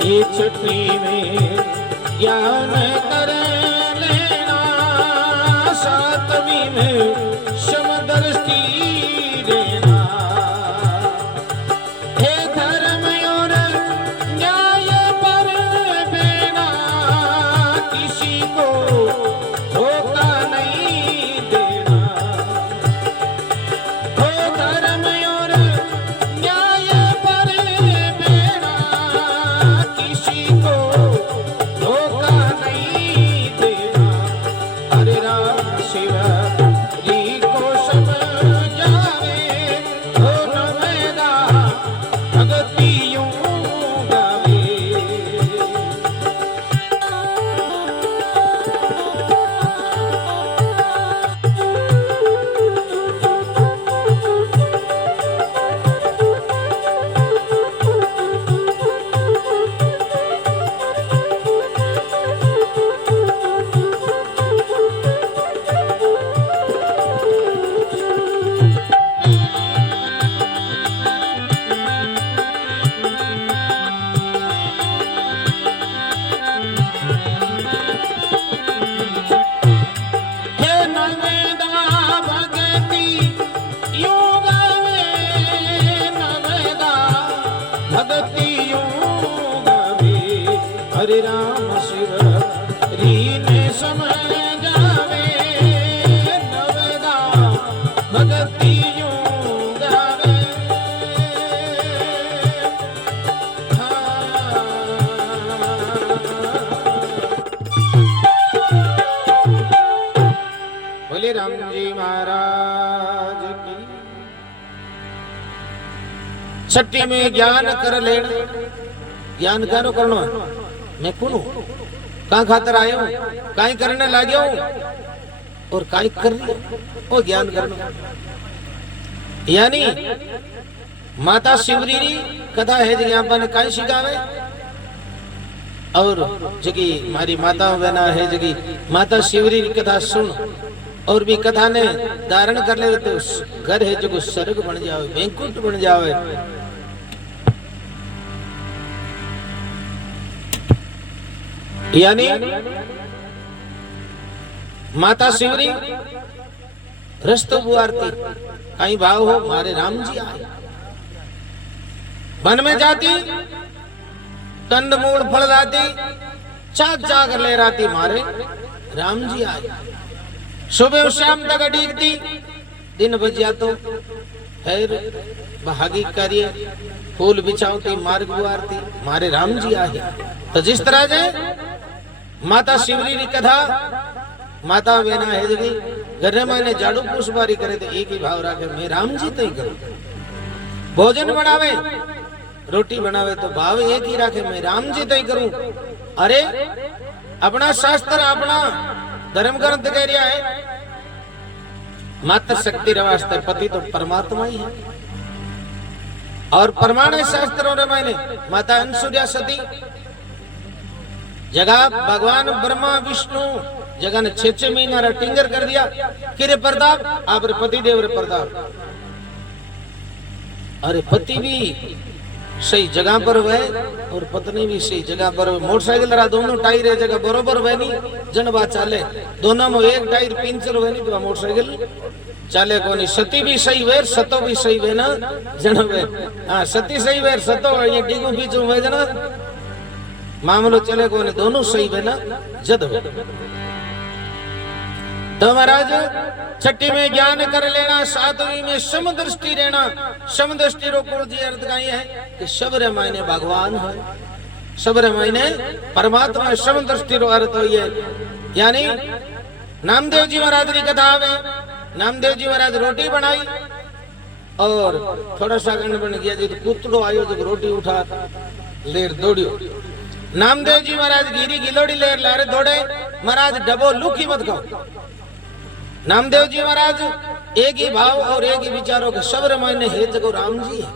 ये छठी में ज्ञान कर लेना, सातवीं में समदृष्टि देना। हे धर्म और न्याय पर देना, किसी को धोखा नहीं देना। हो धर्म और न्याय पर देना, किसी को धोखा नहीं देना। हरे राम शिव जी को समझावे, हो नवेदा भगति यूं गावे। हे नवेदा भगति यूं गावे, नवेदा भगति यूं गावे। हरे राम शिव री ने समझावे, नवेदा भगति यूं गावे। बोले राम जी महाराज की। छठी में ज्ञान कर लेना, ज्ञान क्यारो करनो है? मैं कौन हूं, कहां खातर आयो हूं, काई करने लाग्यो हूं और काई कर रही हूं, वो ज्ञान करना। यानी माता शिवरी री कथा है जी यहाँ पर काई सिखावे, और जगी मारी माता बहना है जगी माता शिवरी की कथा सुन और भी कथा ने धारण कर ले तो घर है जो स्वर्ग बन जावे, वैकुंठ बन जावे। यानी माता शिवरी रस्तो बुआरती, कहीं भाव हो मारे राम जी आए। वन में जाती, कंद मूल फल लाती, चाक चाक ले राती, मारे राम जी आए। सुबह शाम तक अडीकती, दिन बजिया तो फिर भागी करिए, फूल बिछावती, मार्ग बुआरती, मारे राम जी आए। तो जिस तरह से माता शिवरी की कथा माता बहना है जगी घर में झाड़ू पुष्पारी करे तो एक ही भाव रखे, मैं राम जी तो ही करूं। भोजन बनावे, रोटी बनावे तो भाव एक ही रखे, मैं राम जी तो ही करूं। अरे अपना शास्त्र अपना धर्म ग्रंथ कह रहा है मात्र शक्ति वास्ते पति तो परमात्मा ही है। और प्रमाण शास्त्रों ने मैंने माता अंसुरिया सती जगह भगवान ब्रह्मा विष्णु जगह ने 6 महीना टिंगर कर दिया कि रे प्रताप आप रे पति देव रे प्रताप। अरे पति भी सही जगह पर वह और पत्नी भी सही जगह पर। मोटरसाइकिल रहा दोनों टायर है जगह बरोबर वह नहीं जन बात चाले, दोनों में एक टायर पंचर हुए नहीं तो मोटरसाइकिल चाले को नहीं। सती भी सही वेर सतो भी सही वे ना जन वे, हाँ सती सही वेर सतो ये डिगू बीचू वे जना मामलो चले को नहीं, दोनों सही वे ना जद वे। तो महाराज छठी में ज्ञान कर लेना, सातवीं में समदृष्टि रहना। समदृष्टि रो कुल जी अर्थ का ये है कि सबरे मायने भगवान है, सबरे मायने परमात्मा। समदृष्टि रो अर्थ हो ये यानी नामदेव जी महाराज की कथा आवे। नामदेव जी महाराज रोटी बनाई और थोड़ा सा गंड बन गया जी तो कुतड़ो आयो जो रोटी उठा लेर दौड़ियो। नामदेव जी महाराज गिरी गिलोड़ी लेर लारे दौड़े, महाराज डबो लुकी मत खाओ। नामदेव जी महाराज एक ही भाव और एक ही विचारों के सबर मायने हे जगो राम जी है।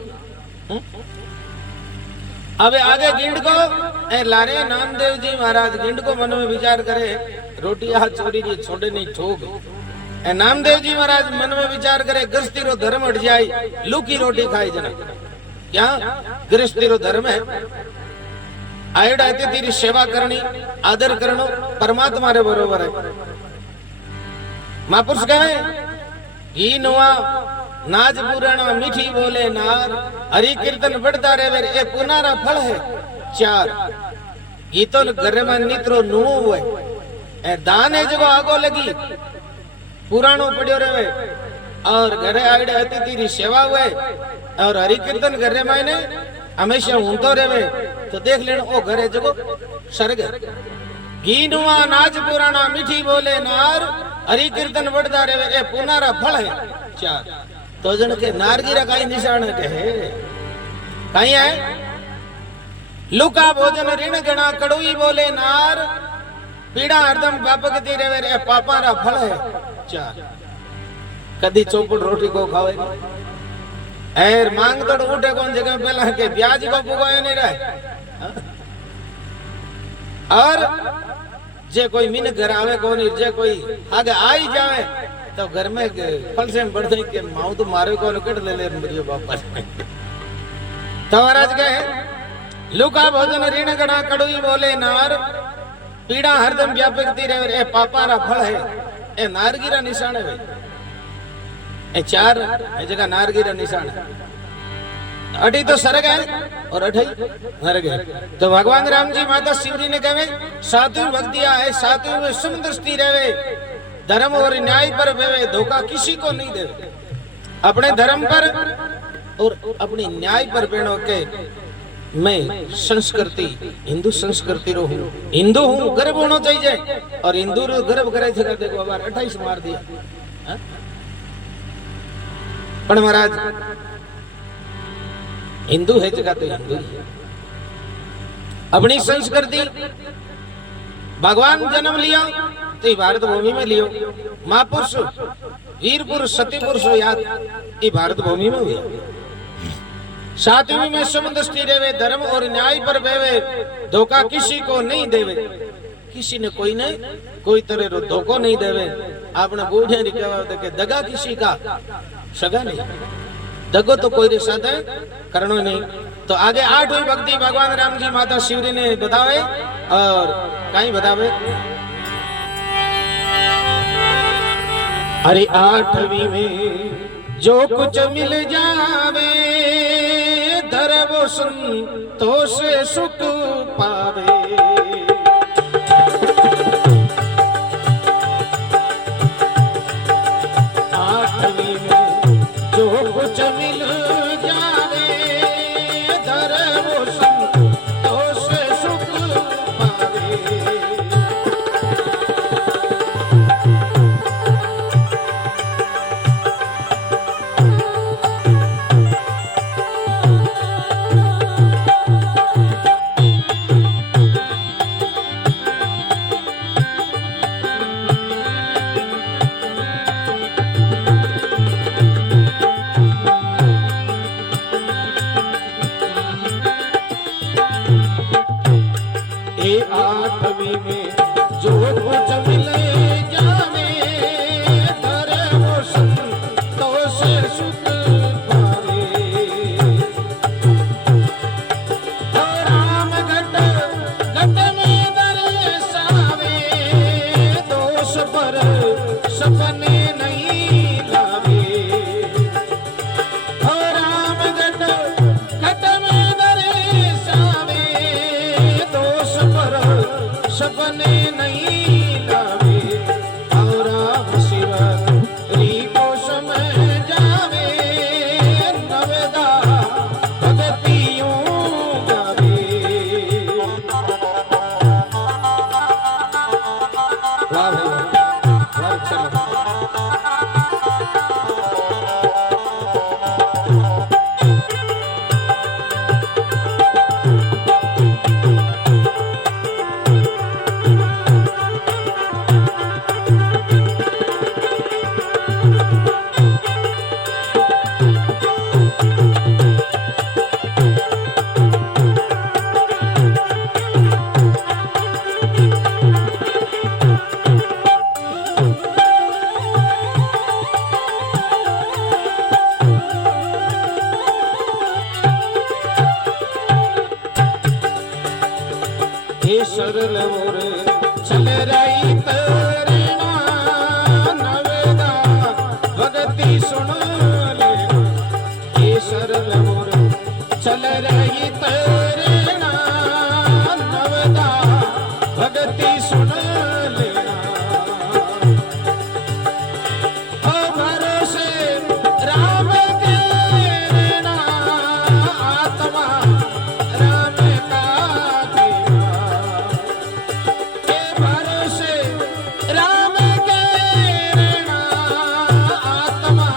अब आगे गिंड को ए लारे नामदेव जी महाराज गिंड को मन में विचार करे रोटी हाथ चोरी जी छोड़े नहीं ठोक। ए नामदेव जी महाराज मन में विचार करे गृहस्थी रो धर्म हट जाए, लूकी रोटी खाई जना क्या गृहस्थी रो धर्म है। आयड आती तेरी सेवा करनी, आदर करणो परमात्मा रे बरोबर है। महापुरुष कहे घी नुआ नाच पुराणा मीठी बोले नार, हरि कीर्तन बढ़ता रहे ए पुनारा फल है चार। गीतों घर में नित्रो नुओ हुए ए दान है जो आगो लगी पुराणो पड़ियो रहे और घरे आड़े अतिथि री सेवा हुए और हरि कीर्तन घर में हमेशा ऊंधो रहे तो देख लेना ओ घरे जो स्वर्ग। घी नुआ नाच पुराना मीठी बोले नार, हरि कीर्तन बढ़ता रहे ए पुनारा फल है चार। तो जन के नारगीरा कई निशान के है कहीं है। लुका भोजन ऋण गणा कड़ुई बोले नार, पीड़ा हरदम बापकती रहे रे पापारा फल है चार। कदी चौपट रोटी को खावे एर मांग तो उठे कौन जगह पहला के ब्याज को पुगाए नहीं रहे। और जे कोई मिन घर आवे कौन जे कोई आगे आई जावे तो घर में फल से बढ़ते के माऊ तो मारे को कट ले मरियो बापा। तो महाराज कहे लुका भोजन ऋण गणा कड़ुई बोले नार, पीड़ा हरदम व्यापकती रहे ए पापारा फल है ए नारगीरा निशान है। ए चार ए जगह नारगीरा निशान है। अठी तो स्वर्ग है और अठी नरक है। तो भगवान राम जी माता शिवरी ने कहे सातवीं भक्तियां है, सातवीं में सुमदृष्टि रहे, धर्म और न्याय पर भेवे, धोखा किसी को नहीं देवे, अपने धर्म पर और अपनी न्याय पर बेणो के मैं संस्कृति हिंदू संस्कृति रो हूँ, हिंदू हूँ गर्व होना चाहिए और हिंदू रो गर्व करे थे। देखो अब 28 मार दिया पर महाराज हिंदू है जगह तो हिंदू अपनी संस्कृति भगवान जन्म लिया तो भारत भूमि में लियो, महापुरुष वीर पुरुष सती पुरुष याद ये भारत भूमि में हुआ। सातवीं में समदृष्टि देवे, धर्म और न्याय पर बेवे, धोखा किसी को नहीं देवे, किसी ने कोई नहीं कोई तरह रो धोखो नहीं देवे। आपने बूढ़े के दगा किसी का सगा नहीं, दगो तो कोई रे साथ है करनो नहीं। तो आगे 8वीं भक्ति भगवान राम जी माता शिवरी ने बतावे और कहीं बतावे अरे 8वीं में जो कुछ मिल जावे, धर्म संतोष सुख पावे। 8वीं में जो कुछ मिल जावे, धर्म संतोष सुख पावे। ए 8वीं में जो कुछ मिले जावे, धर्म संतोष सुख पावे। राम घट घट में दर्शावे, दोष पर सपने नहीं लावे। राम घट घट में दर्शावे, दोष पर सपने नहीं लावे। हे सरल मोरे चल रही तरेना नवेदा भगति सुन लेना हे सरल मोरे चल रही तरेना नवेदा भगति सुन लेना हो भरोसे राम के रहना आत्मा राम का के भरोसे राम के रहना आत्मा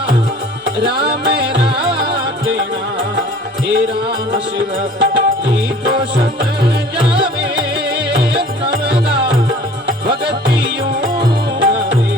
राम राखेना हे राम शिव जी को समझावे नवदा भगति यूं गावे।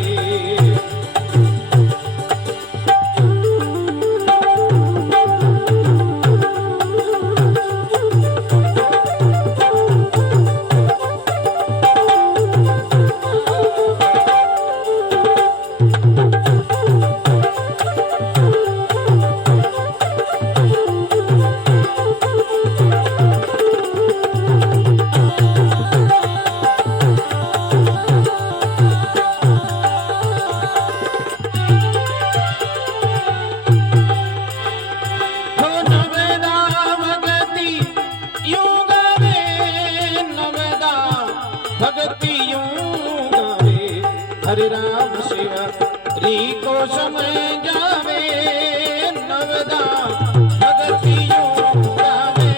हो नवेदा भगति यूं गावे नवेदा भगति यूं गावे हरे राम शिव री को समझावे नवेदा भगति यूं गावे।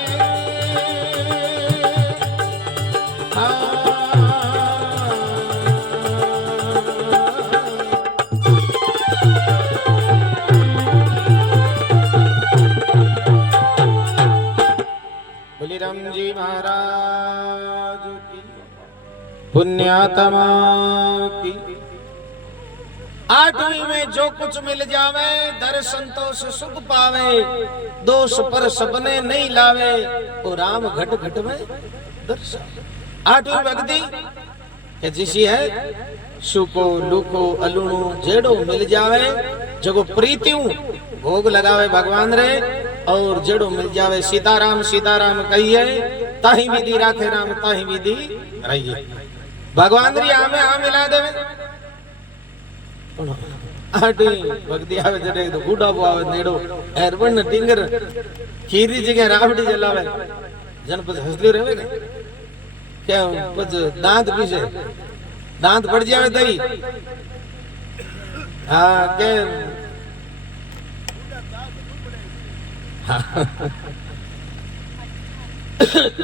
बोले राम जी महाराज की पुण्यात्मा की। आठवीं में जो कुछ मिल जावे धर संतोष सुख पावे दोष पर सपने नहीं लावे वो राम घट घट में दर्शावे। आठवीं भक्ति के जिसी है सुको लुको अलुणु जेड़ो मिल जावे जगो प्रीतियों भोग लगावे भगवान रे और जेड़ो मिल जावे सीताराम सीताराम कहिए ताही विधि राखे राम ताही विधि रहिए भगवान री आमे आ मिला देवे। आटी भक्ति आवे जड़े तो बूढ़ा बो आवे नेड़ो एरबन टिंगर खीरी जगह रावड़ी जलावे जनपद हसली रहे ने क्या पज दांत पीछे दांत पड़ जावे तई हाँ के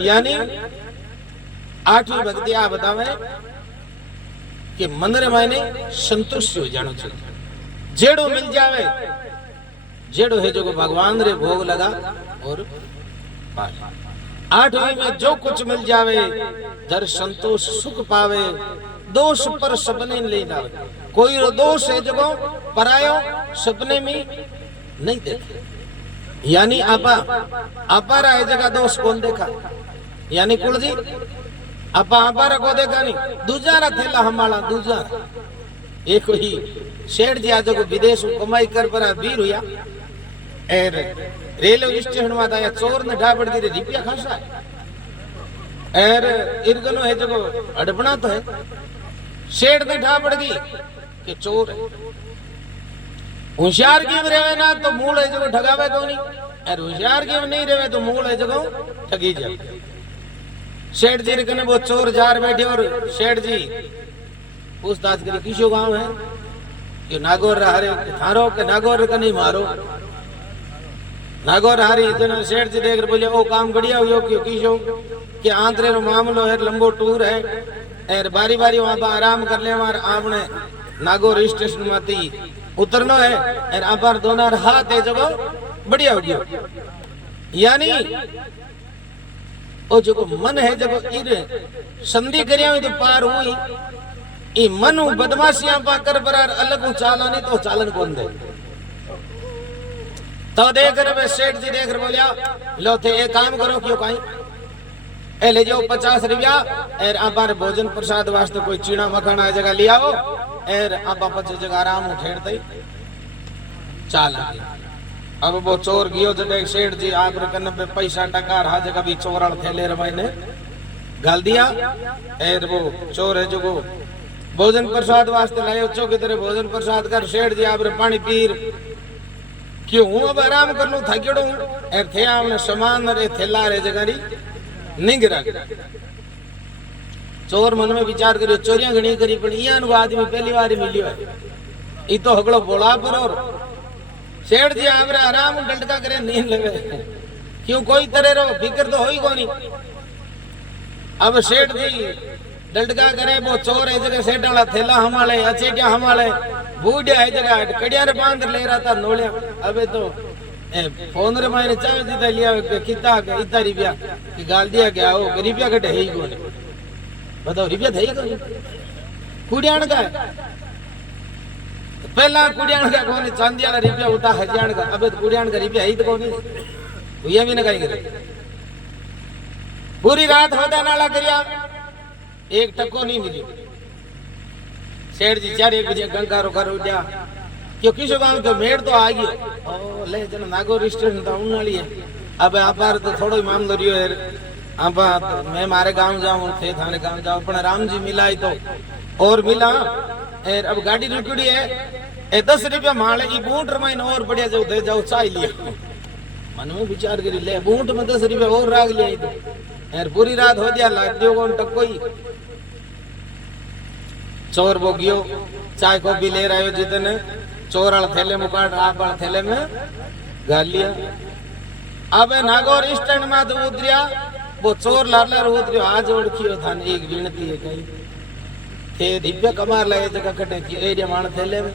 यानी आठवीं भक्ति आ बतावे कि मंदिर मायने संतुष्ट हो जानो चाहिए जेड़ो मिल जावे जेड़ो है जो भगवान रे भोग लगा और पाए। आठवीं में जो कुछ मिल जावे धर संतोष सुख पावे दोष पर सपने ले लावे कोई रो दोष है जो परायो सपने में नहीं देखे यानी आपा रहा जगह दोष कौन देखा यानी कुल जी आपा को देखा नहीं दूजा थेला हमारा दूजा एक ही शेठ जी आज विदेश कमाई कर पर वीर हुआ एर रेलवे स्टेशन में था चोर ने ढाबड़ दी रिपिया खासा एर इरगनो है जो अड़बना तो है शेठ ने ढाबड़ दी कि चोर है होशियार की रहे ना तो मूल है जो ठगावे को नहीं और होशियार की नहीं रहे तो मूल है जो ठगी जाए। शेठ जी ने वो चोर जार बैठे और शेठ जी पूछताछ करी किसो गांव है कि नागौर हारे थारो के नागौर का नहीं मारो नागौर हारी जन शेठ जी देख बोले ओ काम बढ़िया हुयो क्यों किसो कि आंतरे रो मामलो है लंबो टूर है और बारी बारी वहां पर आराम कर ले हमारे आपने नागौर स्टेशन में थी उतरना है और आपार दोनों हाथ है जगह बढ़िया हो गया यानी ओ जो मन है जब इर संधि करिया हुई तो पार हुई ई मन बदमाशियां पा कर बरार अलग चाला नहीं तो चालन कौन दे तो देख रहे सेठ जी देख रहे बोलिया लो थे एक काम करो क्यों कहीं ए ले जाओ 50 रुपया और आप भोजन प्रसाद वास्ते कोई चीना मखाना जगह लिया हो और आप पच जगह आराम ठेरते चाल अब वो चोर गयो जडे सेठ जी आप कन पे पैसा टका रहा जगह भी चोरण थेले रमाई ने गाल दिया। एर वो चोर है जो वो भोजन प्रसाद वास्ते लायो, चौकी तरह भोजन प्रसाद कर। सेठ जी आप पानी पीर, क्यों हूं अब आराम कर लू, थकेड़ो हूं। एर थे हमने सामान रे थैला रे जगह नहीं गिरा। चोर मन में विचार करियो चोरियां घणी करी, पण इया नु आदमी पहली बार ही मिलियो है, ई तो हगड़ो बोला पर। और सेठ जी आमरे आराम डंडका करे नींद लगे, क्यों कोई तरह रो फिक्र तो होई कोनी। अब सेठ जी डंडका करे, वो चोर है जगह सेठ वाला थैला हमाले, अचेटिया हमाले, बूढ़िया है जगह कड़िया रे बांध ले रहा था नोलिया। अबे तो फोन रे मारे चावे दीता लिया किता के इतना रुपया की गाल दिया क्या हो, रुपया कटे है ही कोनी। बताओ रुपया थे ही कोनी, कुड़ियाण का है पहला, कुड़ियाण का कोनी, चांदी वाला रुपया उठा हजान का। अबे तो कुड़ियाण का रुपया ही तो कोनी, भैया भी ना कहीं करे। पूरी रात होता नाला करिया, एक टक्को नहीं मिली। सेठ जी 4-1 बजे गंगारो घर उठा, क्यों किसी गांव के मेड़ तो आ गयो। ओ ले जन नागौर स्टेशन तो उन वाली है। अब आप तो थोड़ो ही मामलो रियो है, अब तो मैं मारे गांव जाऊं, थे थाने गांव जाऊं, पण राम जी मिला ही तो और मिला। अब गाड़ी रुकड़ी है, 10 रुपया माले की बूट रमाइन और बढ़िया जाओ दे जाओ चाय लिया। मन में विचार करी ले बूट में 10 रुपया और राग लिया ही तो। यार पूरी रात हो दिया, लाग दियो कौन टक्को ही। चोर वो गियो, चाय कॉफी ले रहा हो जितने, चोर वाला थैले में काट, आप वाला थैले में गाल लिया। अब नागौर स्टैंड में तो उतरिया, वो चोर लाल उतरियो, आज ओळखियो था एक विनती है कही थे रुपया कमा लगे जगह कटे की एरिया मान थैले में।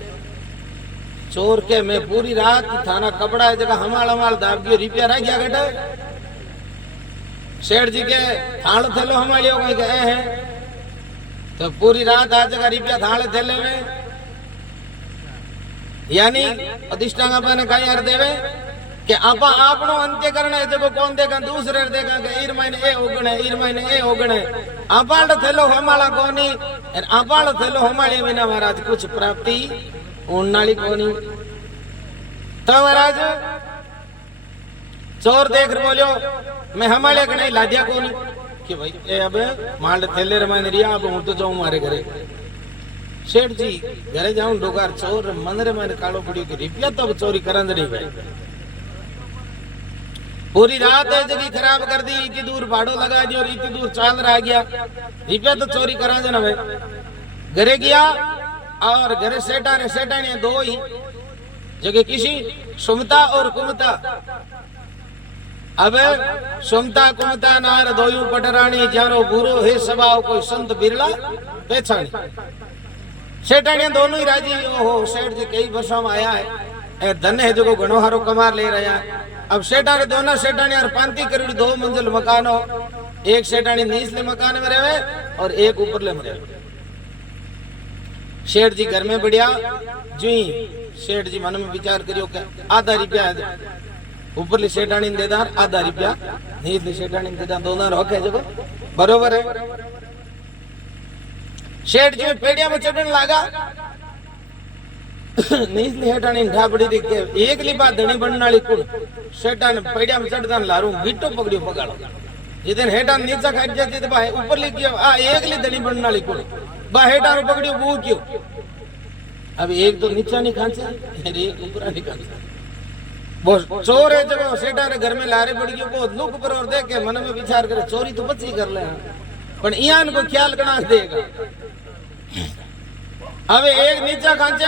चोर के मैं पूरी रात थाना कपड़ा जगह हमाल दाब गयो, रुपया रह गया कटे। सेठ जी के थाल थैलो हमालियो कहीं कहे हैं, तो पूरी रात आ जगह रुपया थाले थैले में, यानी अधिष्ठान आपा ने कहीं यार देवे कि आपा आपनो अंत्य करना है, जब कौन देगा दूसरे देगा कि ईर महीने ए ओगणे, ईर महीने ए ओगणे। आपाल थैलो हमाला कोनी, आपाल थैलो हमारे बिना महाराज कुछ प्राप्ति उन्नाली कोनी। तो महाराज चोर देख बोलियो मैं हमारे कने लादिया कोनी कि भाई ए अब माल थैले रमाइन रिया, अब हूं तो जाऊं मारे घरे। सेठ जी घरे जाऊं डोकार चोर मन रे मन कालो पड़ियो कि रुपया तो अब चोरी करन नहीं भाई। पूरी रात है जगह खराब कर दी, इतनी दूर भाड़ो लगा दियो और इतनी दूर चाल रहा गया, रुपया तो चोरी करा दे ना भाई। घरे गया और घरे सेठा ने दो ही जगह किसी सुमता और कुमता। अब सुमता कुमता नार दोयू पटरानी, जानो बुरो है स्वभाव कोई संत बिरला पहचानी। सेठानी दोनों ही राजी। ओहो सेठ जी कई वर्षों में आया है, धन है जो घणो हारो कमार ले रहा है। अब सेठानी दोनों सेठानी और 35 करोड़ 2 मंजिल मकान हो, एक सेठानी नीचले मकान में रहे और एक ऊपरले में रहे। सेठ जी घर में बढ़िया जी, सेठ जी मन में विचार करियो कि आधा रुपया ऊपरली सेठानी देदार, आधा रुपया नीचली सेठानी देदार, दोनों रोके जो बरोबर है। सेठ जी पेड़िया में चढ़ने लगा, नीचली हेठानी ढाबड़ी देख के एक ली बात धनी बनने वाली कुल सेठा ने पेड़िया में चढ़ता लारू गिट्टो पकड़ियो पकड़ो। जितने हेठा नीचा खाट जाती तो ऊपर ली गयो आ एक ली धनी बनने वाली कुल बा हेठा रो पकड़ियो वो क्यों। अब एक तो नीचा नहीं खांचे, एक ऊपर नहीं खांचे। वो चोर है जब सेठा ने घर में लारे पड़ गयो, वो लुक पर और देख के मन में विचार करे चोरी तो बच्ची कर ले, पर इयान को ख्याल कना देगा। अब एक नीचा खांचे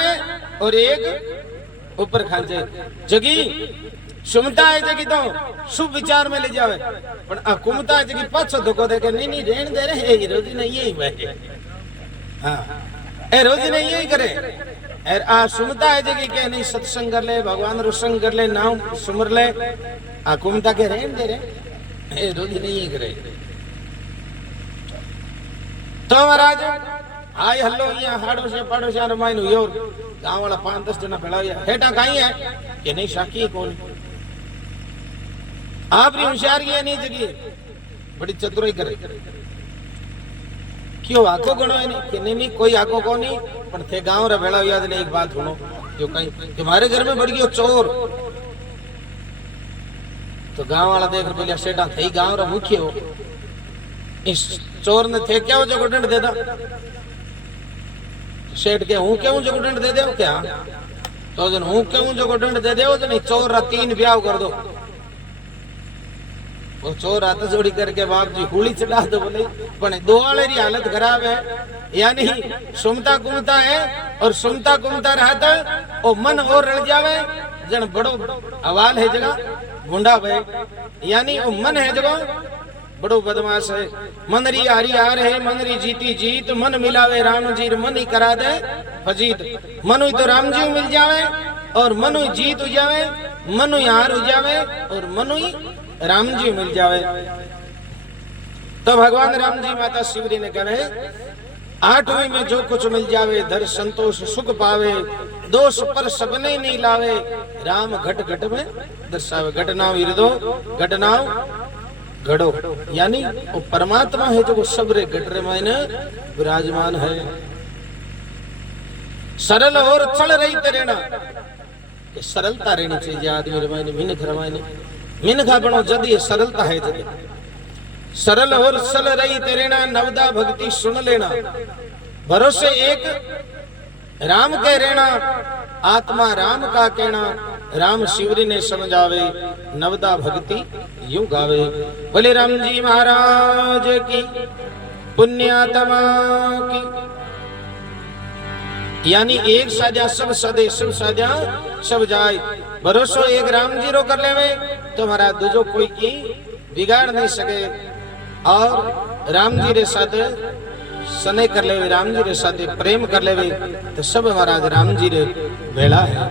और एक ऊपर खांचे। जगी सुमता है जगी तो शुभ विचार में ले जावे, पर कुमता है जगी पाछो धोखो दे के नहीं रहने दे रहे है, रोजी नहीं यही बैठे। हाँ ए रोजी नहीं यही करे। आ सुमता है जगी के नहीं सत्संग कर ले, भगवान रो संग कर ले, नाम सुमर ले। आ कुमता के रहने दे रहे ए रोजी नहीं यही करे। तो महाराज आय हल्लो यहाँ हाड़ो से पाड़ो से रमाइन हुई और गांव वाला 5-10 जना भेड़ा हुआ हेठा कहीं है कि नहीं शाकी कौन आप होशियारी है नहीं जगी बड़ी चतुराई करे क्यों आको गणो है नहीं कि नहीं कोई आको को नहीं पर थे गांव रा भेड़ा हुआ ने एक बात सुनो क्यों कहीं कि हमारे घर में बढ़ गयो चोर। तो गांव वाला देख बोलिया सेठा थे गांव रा मुखिया हो इस चोर ने थे क्या जो दंड दे दा सेठ के हूं क्यों जो दंड दे दे क्या तो जन हूं क्यों जो दंड दे दे जन चोर रा 3 ब्याह कर दो वो चोर हाथ जोड़ी करके बाप जी हुली चढ़ा दो बोले पण दो वाले री हालत खराब है यानी सुमता कुमता है और सुमता कुमता रहता ओ मन और रल जावे जन बड़ो हवाल है जगह गुंडा भाई यानी वो मन है जगह बड़ो बदमाश है मनरी हारी हार है मनरी जीती जीत मन मिलावे राम जी मन ही करा दे फजीत मनु तो राम जी मिल जावे और मनु जीत हो जावे मनु हार हो जावे और मनु राम जी मिल जावे। तो भगवान राम जी माता शिवरी ने कहे 8वीं में जो कुछ मिल जावे धर संतोष सुख पावे दोष पर सबने नहीं लावे राम घट घट में दर्शावे घटनाओं हृदो घटनाओं घड़ो यानी वो परमात्मा है जो सबरे घटरे मायने विराजमान है। सरल और चल रही तेरेना सरलता रहनी चाहिए आदमी रमायने मिनख रमायने मिनखा बनो जदी सरलता है जदी सरल और सल रही तेरेना नवदा भक्ति सुन लेना भरोसे एक राम के रहना आत्मा राम का कहना राम शिवरी ने समझावे नवदा भक्ति यूं गावे बोले राम जी महाराज की पुण्यात्मा की यानी एक साजा सब सदे सब साजा सब जाए भरोसो एक राम जी रो कर लेवे तो हमारा दूजो कोई की बिगाड़ नहीं सके और राम जी रे साथ सने कर लेवे राम जी रे साथ प्रेम कर लेवे तो सब महाराज राम जी रे भेड़ा है।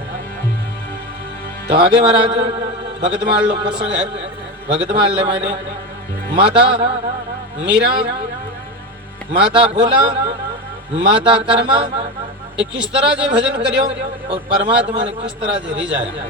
तो आगे महाराज भगतमाल लोग प्रसंग है भगतमाल ले मैंने माता मीरा माता भोला माता कर्मा किस तरह से भजन करियो और परमात्मा ने किस तरह से रिझाया